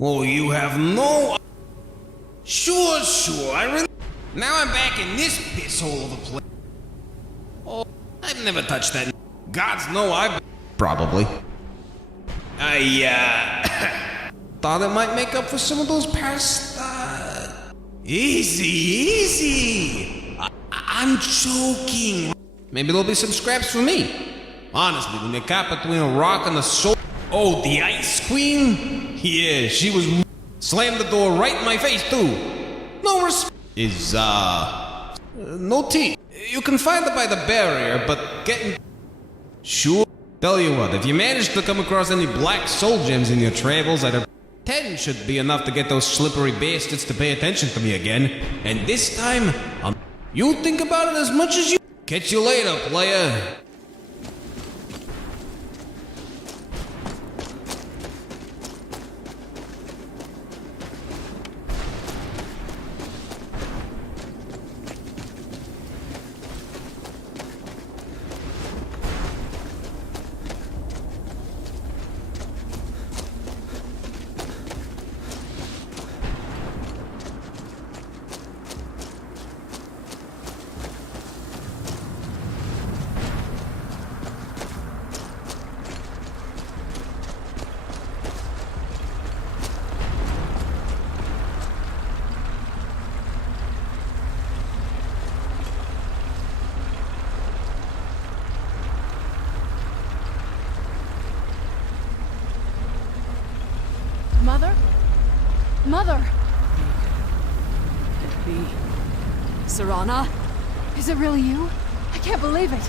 Oh, you have no... Sure, Now I'm back in this pisshole of a place. Oh, I've never touched that. Gods know I've... Probably. I, thought it might make up for some of those past, Easy! I'm joking. Maybe there'll be some scraps for me. Honestly, when you're caught between a rock and a soul... Oh, the Ice Queen? Yeah, she was... Slammed the door right in my face, too. No Is, no tea. You can find it by the barrier, but getting... Sure. Tell you what, if you manage to come across any black soul gems in your travels, 10 should be enough to get those slippery bastards to pay attention to me again. And this time, you think about it as much as you... Catch you later, player. Mother? Mother! Could it be... Serana? Is it really you? I can't believe it.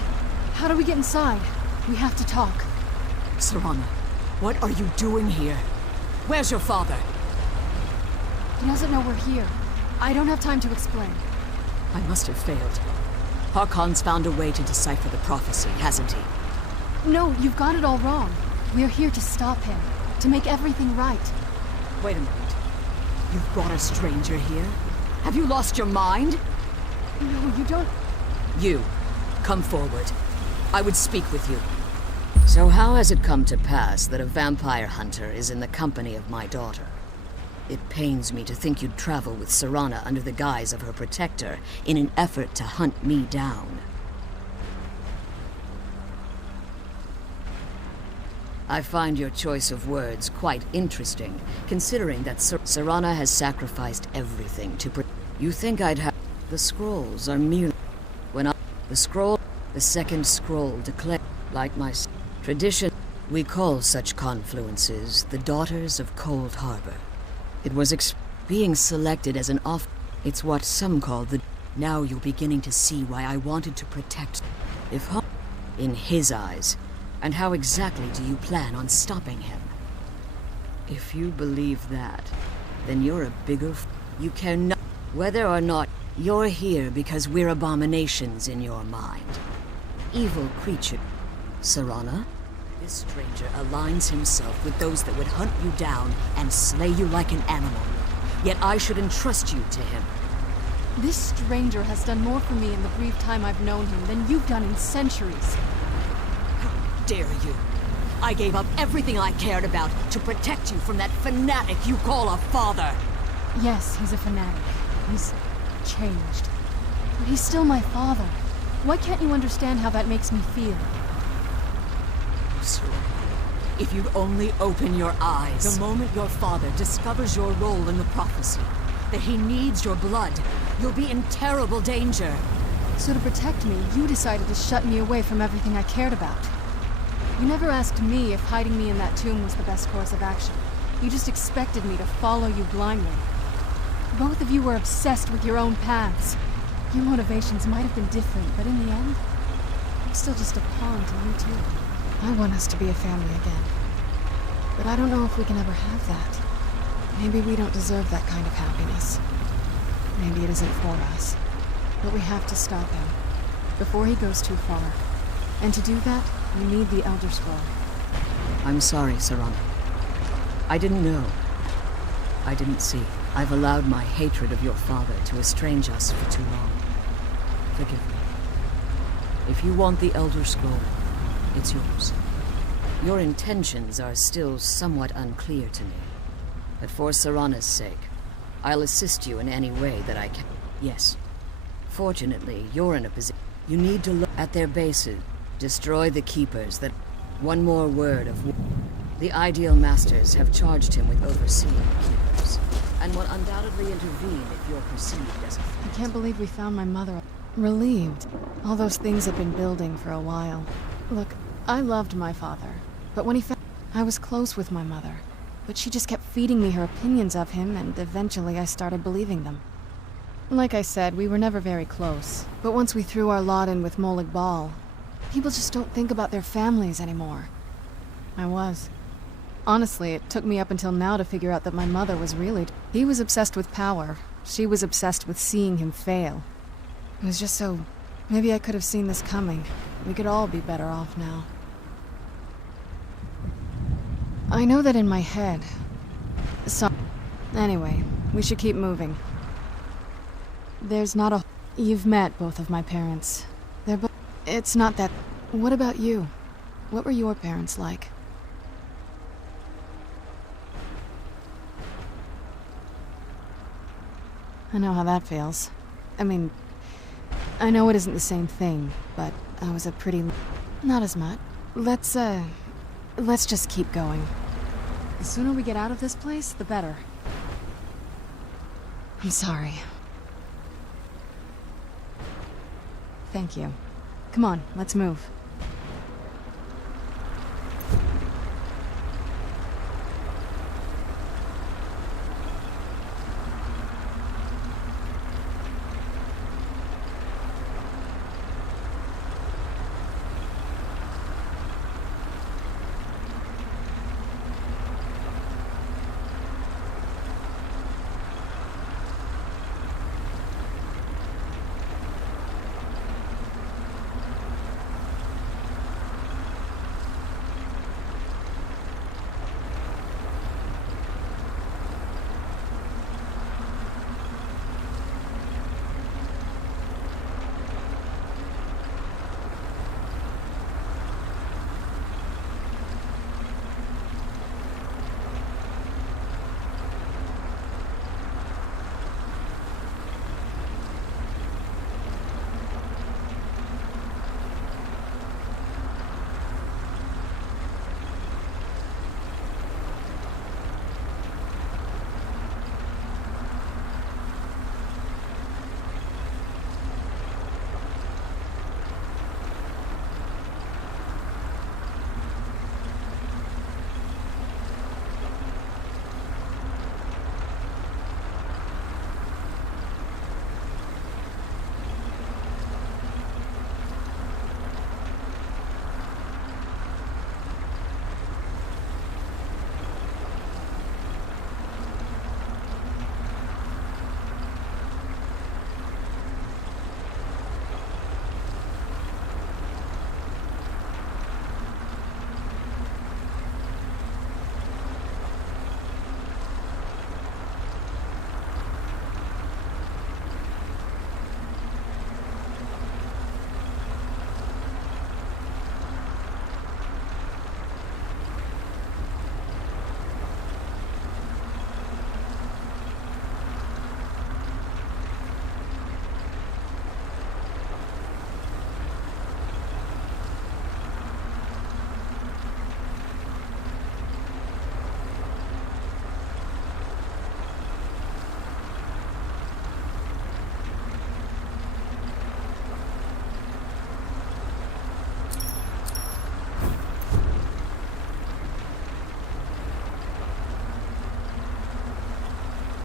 How do we get inside? We have to talk. Serana, what are you doing here? Where's your father? He doesn't know we're here. I don't have time to explain. I must have failed. Harkon's found a way to decipher the prophecy, hasn't he? No, you've got it all wrong. We're here to stop him. To make everything right. Wait a minute. You've brought a stranger here? Have you lost your mind? No, you don't... You, come forward. I would speak with you. So how has it come to pass that a vampire hunter is in the company of my daughter? It pains me to think you'd travel with Serana under the guise of her protector in an effort to hunt me down. I find your choice of words quite interesting, considering that Serana has sacrificed everything to You think I'd have... The scrolls are merely... The second scroll declared, like my tradition, we call such confluences the Daughters of Cold Harbor. It was being selected as an It's what some call the... Now you're beginning to see why I wanted to protect... In his eyes... And how exactly do you plan on stopping him? If you believe that, then you're a bigger You care not whether or not you're here because we're abominations in your mind. Evil creature. Serana, this stranger aligns himself with those that would hunt you down and slay you like an animal. Yet I should entrust you to him. This stranger has done more for me in the brief time I've known him than you've done in centuries. Dare you? I gave up everything I cared about to protect you from that fanatic you call a father. Yes, he's a fanatic. He's changed. But he's still my father. Why can't you understand how that makes me feel? Sir, if you'd only open your eyes. The moment your father discovers your role in the prophecy, that he needs your blood, you'll be in terrible danger. So to protect me, you decided to shut me away from everything I cared about. You never asked me if hiding me in that tomb was the best course of action. You just expected me to follow you blindly. Both of you were obsessed with your own paths. Your motivations might have been different, but in the end, I'm still just a pawn to you two. I want us to be a family again. But I don't know if we can ever have that. Maybe we don't deserve that kind of happiness. Maybe it isn't for us. But we have to stop him, before he goes too far. And to do that, we need the Elder Scroll. I'm sorry, Serana. I didn't know. I didn't see. I've allowed my hatred of your father to estrange us for too long. Forgive me. If you want the Elder Scroll, it's yours. Your intentions are still somewhat unclear to me. But for Serana's sake, I'll assist you in any way that I can. Yes. Fortunately, you're in a position. You need to look at their bases. Destroy the Keepers that... One more word of... The Ideal Masters have charged him with overseeing the Keepers, and will undoubtedly intervene if you're perceived as a... I can't believe we found my mother. Relieved. All those things had been building for a while. Look, I loved my father, but when he found... I was close with my mother, but she just kept feeding me her opinions of him, and eventually I started believing them. Like I said, we were never very close, but once we threw our lot in with Molig Bal, people just don't think about their families anymore. I was. Honestly, it took me up until now to figure out that my mother was really... He was obsessed with power. She was obsessed with seeing him fail. It was just so... Maybe I could have seen this coming. We could all be better off now. I know that in my head. So... Anyway, we should keep moving. There's not a... You've met both of my parents. They're both... It's not that... What about you? What were your parents like? I know how that feels. I mean... I know it isn't the same thing, but I was a pretty... Not as much. Let's just keep going. The sooner we get out of this place, the better. I'm sorry. Thank you. Come on, let's move.